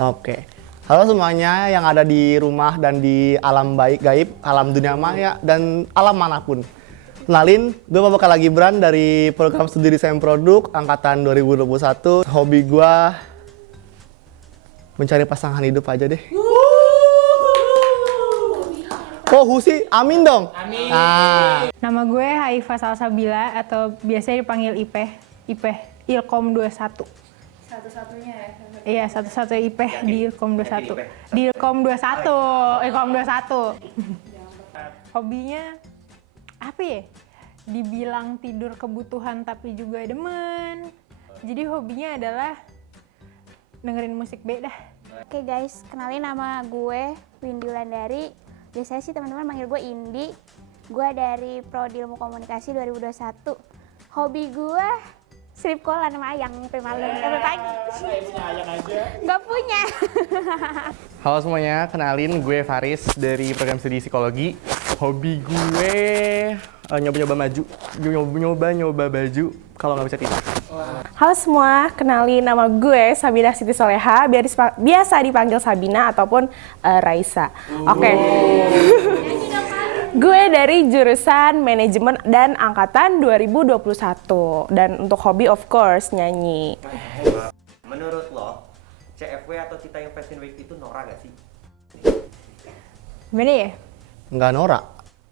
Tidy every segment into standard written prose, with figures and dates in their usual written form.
Oke. Halo semuanya yang ada di rumah dan di alam gaib, alam dunia maya, dan alam manapun. Kenalin, gue Bapak Gibran dari program studi desain produk angkatan 2021. Hobi gue mencari pasangan hidup aja deh. Kok Husi? Amin dong. Amin. Nama gue Haifa Salsabila atau biasanya dipanggil Ipeh Ilkom 21. Satu-satunya ya? Iya, satu-satunya Ipeh di Ilkom 21. Di Ilkom 21, Ilkom 21. Hobinya apa ya? Dibilang tidur kebutuhan tapi juga demen. Jadi hobinya adalah dengerin musik dah. Oke guys, kenalin nama gue Windy Wulandari. Biasanya sih teman-teman manggil gue Indi. Gue dari Prodi Ilmu Komunikasi 2021. Hobi gue strip kolan sama ayang sampai malam, sampai pagi. Gak punya. Halo semuanya, kenalin gue Faris dari program studi psikologi. Hobi gue nyoba baju kalau nggak bisa tidur. Halo semua, kenalin nama gue Sabina Siti Soleha, biasa dipanggil Sabina ataupun Raisa. Oke. Gue dari jurusan manajemen dan angkatan 2021. Dan untuk hobi of course nyanyi. Menurut lo, CFW atau Citayam Fashion Week itu norak gak sih? Gimana ya? Nggak norak.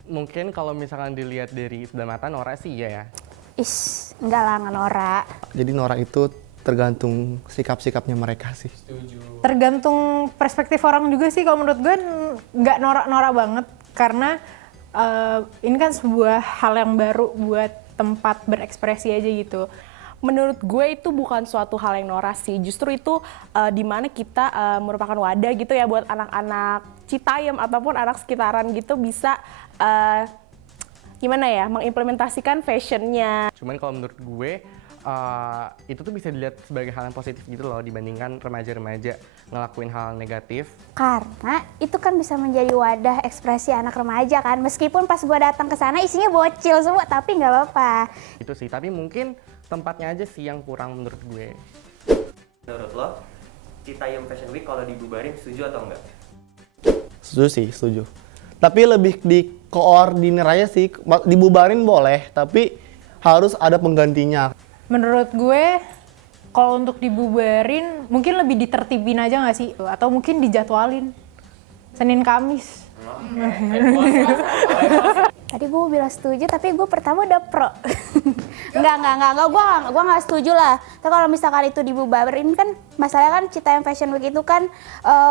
Mungkin kalau misalkan dilihat dari sebelah mata norak sih iya ya. Enggak lah, nggak norak. Jadi norak itu tergantung sikap-sikapnya mereka sih. Tergantung perspektif orang juga sih. Kalau menurut gue nggak norak-norak banget karena ini kan sebuah hal yang baru buat tempat berekspresi aja gitu. Menurut gue itu bukan suatu hal yang norak sih, justru itu dimana kita merupakan wadah gitu ya buat anak-anak Citayam ataupun anak sekitaran gitu bisa gimana ya, mengimplementasikan fashionnya. Cuman kalau menurut gue itu tuh bisa dilihat sebagai hal yang positif gitu loh dibandingkan remaja-remaja ngelakuin hal negatif. Karena itu kan bisa menjadi wadah ekspresi anak remaja kan. Meskipun pas gue datang ke sana isinya bocil semua, tapi nggak apa-apa. Itu sih, tapi mungkin tempatnya aja sih yang kurang menurut gue. Menurut lo, Citayam Fashion Week kalau dibubarin setuju atau enggak? Setuju sih, setuju. Tapi lebih dikoordinir aja sih, dibubarin boleh, tapi harus ada penggantinya. Menurut gue, kalau untuk dibubarin, mungkin lebih ditertibin aja nggak sih? Atau mungkin dijadwalin Senin Kamis. Tadi gue bilang setuju, tapi gue pertama udah pro. Enggak, gue nggak setuju lah. Tapi kalau misalkan itu dibubarin kan, masalahnya kan Citayam Fashion Week itu kan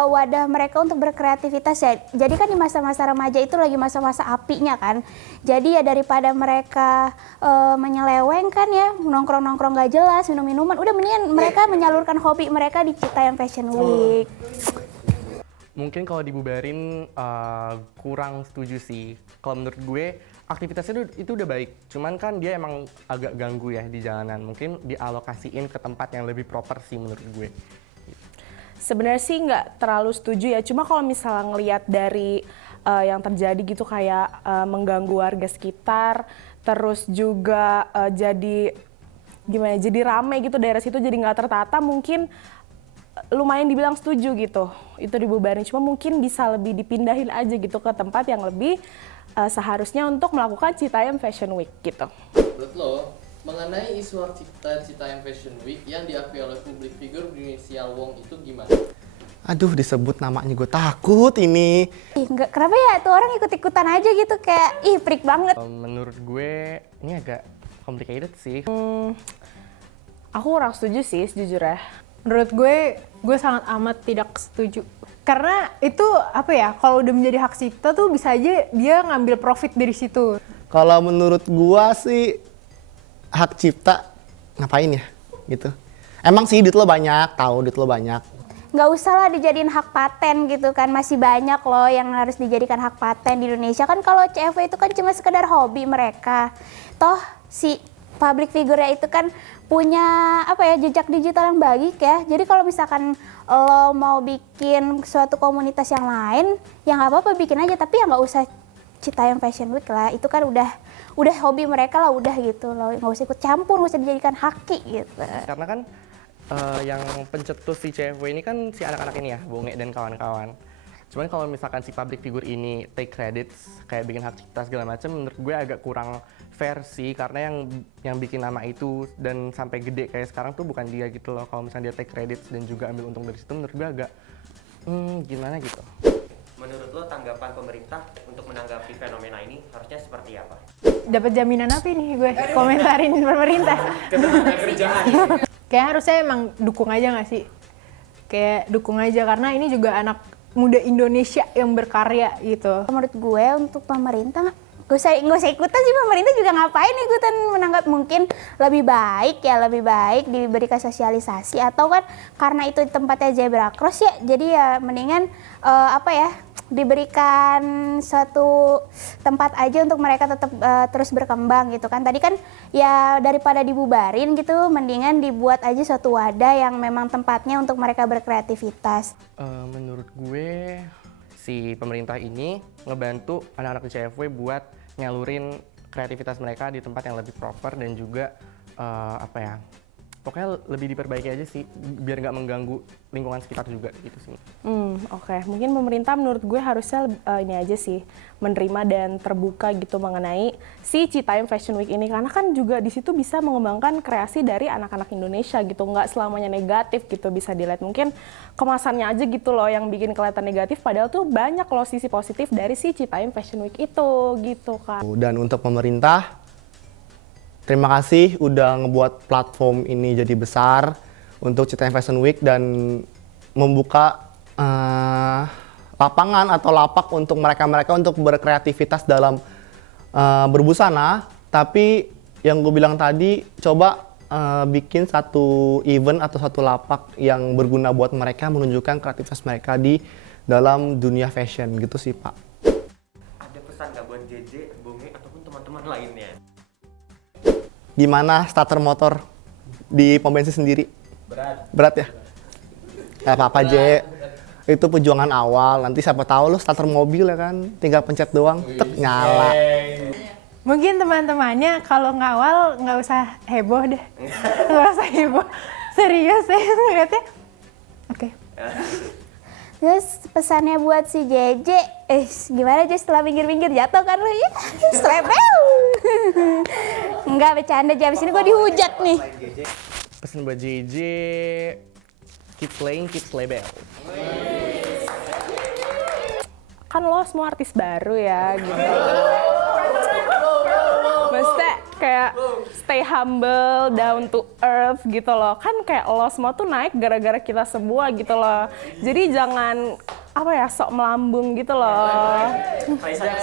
wadah mereka untuk berkreativitas ya. Jadi kan di masa-masa remaja itu lagi masa-masa apinya kan. Jadi ya daripada mereka menyeleweng kan ya, nongkrong-nongkrong gak jelas, minum-minuman, udah mendingan mereka menyalurkan hobi mereka di Citayam Fashion Week. Mungkin kalau dibubarin kurang setuju sih. Kalau menurut gue aktivitasnya itu udah baik. Cuman kan dia emang agak ganggu ya di jalanan. Mungkin dialokasiin ke tempat yang lebih proper sih menurut gue. Sebenarnya sih nggak terlalu setuju ya. Cuma kalau misalnya ngelihat dari yang terjadi gitu kayak mengganggu warga sekitar, terus juga jadi gimana? Jadi rame gitu daerah situ jadi nggak tertata, mungkin lumayan dibilang setuju gitu, itu dibubarin. Cuma mungkin bisa lebih dipindahin aja gitu ke tempat yang lebih seharusnya untuk melakukan Citayam Fashion Week gitu. Menurut lo, mengenai isu hak cipta Citayam Fashion Week yang diakui oleh publik figur berinisial Wong itu gimana? Aduh, disebut namanya gue takut ini. Enggak, kenapa ya tuh orang ikut-ikutan aja gitu kayak freak banget. Menurut gue ini agak complicated sih. Aku kurang setuju sih sejujurnya. Menurut gue sangat amat tidak setuju. Karena itu apa ya, kalau udah menjadi hak cipta tuh bisa aja dia ngambil profit dari situ. Kalau menurut gue sih hak cipta ngapain ya gitu. Emang sih duit lo banyak, tahu duit lo banyak. Nggak usah lah dijadiin hak paten gitu kan, masih banyak loh yang harus dijadikan hak paten di Indonesia kan. Kalau CFW itu kan cuma sekedar hobi mereka. Toh si public figure itu kan punya apa ya, jejak digital yang baik ya. Jadi kalau misalkan lo mau bikin suatu komunitas yang lain, ya nggak apa-apa bikin aja, tapi ya nggak usah Citayam Fashion Week lah. Itu kan udah hobi mereka lah, udah gitu loh, nggak usah ikut campur, nggak usah dijadikan haki gitu. Karena kan yang pencetus si CFW ini kan si anak-anak ini ya, Bonge dan kawan-kawan. Cuman kalau misalkan si public figure ini take credits, kayak bikin hak cipta segala macam, menurut gue agak kurang fair sih, karena yang bikin nama itu dan sampai gede kayak sekarang tuh bukan dia gitu loh. Kalau misalnya dia take credits dan juga ambil untung dari situ, menurut gue agak gimana gitu. Menurut lo tanggapan pemerintah untuk menanggapi fenomena ini harusnya seperti apa? Dapat jaminan apa nih gue komentarin pemerintah? Kayak harusnya emang dukung aja nggak sih? Kayak dukung aja, karena ini juga anak muda Indonesia yang berkarya gitu. Menurut gue untuk pemerintah gak usah ikutan sih, pemerintah juga ngapain ikutan menanggap, mungkin lebih baik diberikan sosialisasi, atau kan karena itu tempatnya zebra cross ya, jadi ya mendingan diberikan suatu tempat aja untuk mereka tetap terus berkembang gitu kan. Tadi kan ya daripada dibubarin gitu, mendingan dibuat aja suatu wadah yang memang tempatnya untuk mereka berkreativitas. Menurut gue si pemerintah ini ngebantu anak-anak di CFW buat nyalurin kreativitas mereka di tempat yang lebih proper dan juga pokoknya lebih diperbaiki aja sih biar nggak mengganggu lingkungan sekitar juga gitu sih. Oke. Mungkin pemerintah menurut gue harusnya ini aja sih, menerima dan terbuka gitu mengenai si Citayam Fashion Week ini, karena kan juga di situ bisa mengembangkan kreasi dari anak-anak Indonesia gitu, nggak selamanya negatif gitu bisa dilihat. Mungkin kemasannya aja gitu loh yang bikin kelihatan negatif, padahal tuh banyak loh sisi positif dari si Citayam Fashion Week itu gitu kan. Dan untuk pemerintah, terima kasih udah ngebuat platform ini jadi besar untuk Citayam Fashion Week dan membuka lapangan atau lapak untuk mereka-mereka untuk berkreativitas dalam berbusana. Tapi yang gue bilang tadi, coba bikin satu event atau satu lapak yang berguna buat mereka, menunjukkan kreativitas mereka di dalam dunia fashion gitu sih Pak. Ada pesan nggak buat JJ, Bonge, ataupun teman-teman lainnya? Gimana starter motor di pom bensin sendiri? Berat ya? Gak apa-apa, J. Itu perjuangan awal. Nanti siapa tahu lo starter mobil ya kan, tinggal pencet doang, tek nyala. Mungkin teman-temannya kalau ngawal nggak usah heboh deh. Nggak usah heboh. Serius deh ngeliatnya. Oke. Terus pesannya buat si JJ, gimana aja setelah minggir-minggir jatuh kan lo ya? Slebel. Enggak, bercanda aja, abis ini gue dihujat nih. Pesan buat JJ, keep playing, keep label. Kan lo semua artis baru ya gitu. Maksudnya kayak stay humble, down to earth gitu loh. Kan kayak lo semua tuh naik gara-gara kita semua gitu loh. Jadi jangan sok melambung gitu loh. Saya